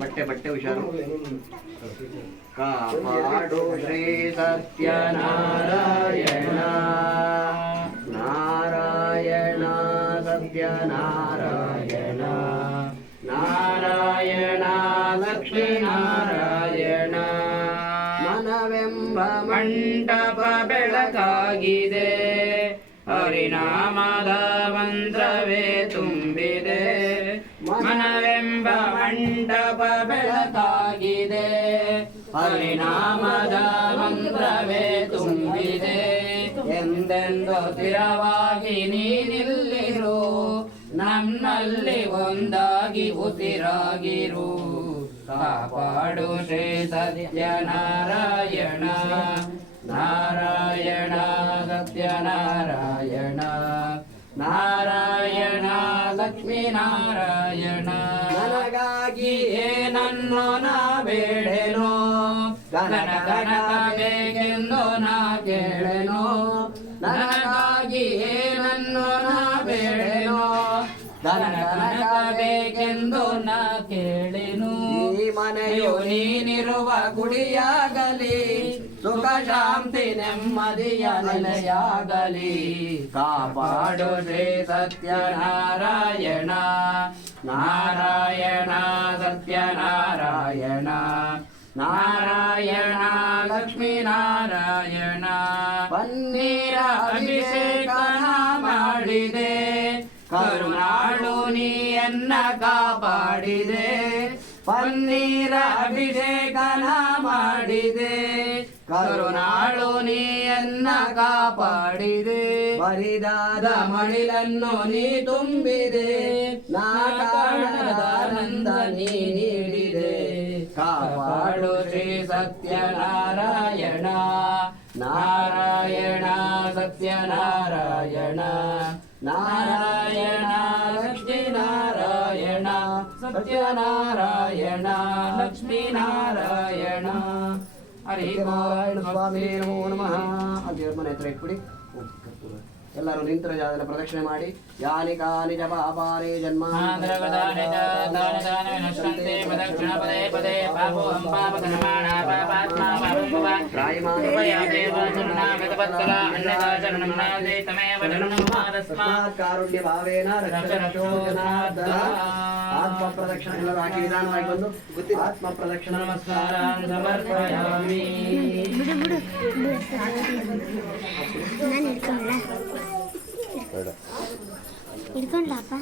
ಬಟ್ಟೆ ಬಟ್ಟೆ ಹುಷಾರು. ಕಾಪಾಡು ಶ್ರೀ ಸತ್ಯನಾರಾಯಣ ನಾರಾಯಣ ಸತ್ಯನಾರಾಯಣ ನಾರಾಯಣ ಲಕ್ಷ್ಮೀನಾರಾಯಣ. ಮನವೆಂಬ ಮಂಟಪ ಬೆಳಕಾಗಿದೆ, ಹರಿನಾಮದ ಮಂತ್ರವೇ ತುಂಬಿದೆ. ಮನವೆಂಬ ಮಂಟಪ ಬೆಳಕಾಗಿದೆ, ಹರಿನಾಮದ ಮಂತ್ರವೇ ತುಂಬಿದೆ. ಎಂದೆಂದು ಸ್ಥಿರವಾಗಿ ನೀನಿಲ್ಲಿರು, ನನ್ನಲ್ಲಿ ಒಂದಾಗಿ ಉಸಿರಾಗಿರು. ಕಾಪಾಡು ಶ್ರೀ ಸತ್ಯನಾರಾಯಣ ನಾರಾಯಣ ಸತ್ಯನಾರಾಯಣ ನಾರಾಯಣ ಲಕ್ಷ್ಮೀನಾರಾಯಣ. ನನಗಾಗಿ ಏನನ್ನು ನಾ ಬೇಡೆನೋ, ಕನಕ ಕನಕ ಬೇಕೆಂದು ನಾ ಕೇಳೆನೋ. ನನಗಾಗಿ ಏನನ್ನು ನಾ ಬೇಡೆನೋ, ಕನಕ ಕನಕ ಬೇಕೆಂದು ನಾ ಕೇಳೆನು. ಈ ಮನೆಯು ನೀನಿರುವ ಗುಡಿಯಾಗಲಿ, ಸುಖ ಶಾಂತಿ ನೆಮ್ಮದಿಯ ನೆಲೆಯಾಗಲಿ. ಕಾಪಾಡು ಶ್ರೀ ಸತ್ಯನಾರಾಯಣ ನಾರಾಯಣ ಸತ್ಯನಾರಾಯಣ ನಾರಾಯಣ ಲಕ್ಷ್ಮೀನಾರಾಯಣ. ಪನ್ನೀರ ಅಭಿಷೇಕನ ಮಾಡಿದೆ, ಕರುಣಾಳು ನೀಯನ್ನ ಕಾಪಾಡಿದೆ. ಪನ್ನೀರ ಅಭಿಷೇಕನ ಮಾಡಿದೆ, ಕರುಣಾಳು ನೀಯನ್ನ ಕಾಪಾಡಿದೆ. ಬರಿದಾದ ಮಣಿಲನ್ನು ನೀ ತುಂಬಿದೆ, ನಾ ಕಾಣದಾನಂದ ನೀ ನೀಡಿದೆ. ಕಾಪಾಡು ಶ್ರೀ ಸತ್ಯನಾರಾಯಣ ನಾರಾಯಣ ಸತ್ಯನಾರಾಯಣ ನಾರಾಯಣ ಲಕ್ಷ್ಮೀನಾರಾಯಣ ಸತ್ಯನಾರಾಯಣ ಲಕ್ಷ್ಮೀನಾರಾಯಣ. ಹರಿ ನಾರಾಯಣ ಸ್ವಾಮಿ ನಮೋ ನಮಃ. ದೇವ್ರ ಮನೆ ಹತ್ರ ಇಟ್ಬಿಡಿ. ಎಲ್ಲರೂ ನಿಂತರ ಜಾಗದಲ್ಲಿ ಪ್ರದಕ್ಷಿಣೆ ಮಾಡಿ. ಯಾನಿ ಕಾನಿ ಜಪ ಅಪಾರೇ ಜನ್ಮ ಕಾರುಣ್ಯ ಭಾವೇನ ಆತ್ಮ ಪ್ರದಕ್ಷಿಣೆ ಎಲ್ಲರೂ ಹಾಕಿ ನಿಧಾನವಾಗಿ ಬಂದು ಆತ್ಮ ಪ್ರದಕ್ಷಿಣ ನಮಸ್ಕಾರ ಸಮರ್ಪಯಾಮಿ. ಹಿಡ್ಕೊಂಡ್ಲಪ್ಪ.